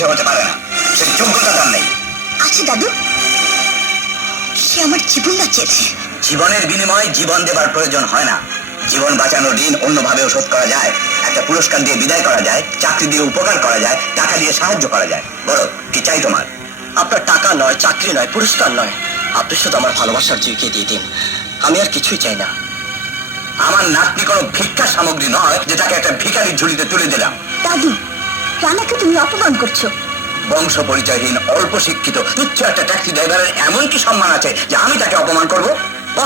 সে হতে পারে না, সে যোগ্যতা তার নেই। আচ্ছা দাদু, সে আমার জীবন বাঁচিয়েছে। জীবনের বিনিময়ে জীবন দেবার প্রয়োজন হয় না। জীবন বাঁচানোর ঋণ অন্যভাবেও শোধ করা যায়। একটা পুরস্কার দিয়ে বিদায় করা যায়, চাকরি দিয়ে উপকার করা যায়, টাকা দিয়ে সাহায্য করা যায়। বলো, কি চাই তোমার? আপনার টাকা নয়, চাকরি নয়, পুরস্কার নয়, আপনি শুধু আমার ভালোবাসার জিউকে দিয়ে দিন। আমি আর কিছুই চাই না। আমার নাতনি কোনো ভিক্ষা সামগ্রী নয় যে তাকে একটা ভিখারির ঝুলিতে তুলে দিলাম। দাদু, রানাকে তুমি অপমান করছো। বংশ পরিচয়হীন, অল্প শিক্ষিত, তুচ্ছ একটা ট্যাক্সি ড্রাইভারের এমন কি সম্মান আছে যে আমি তাকে অপমান করব?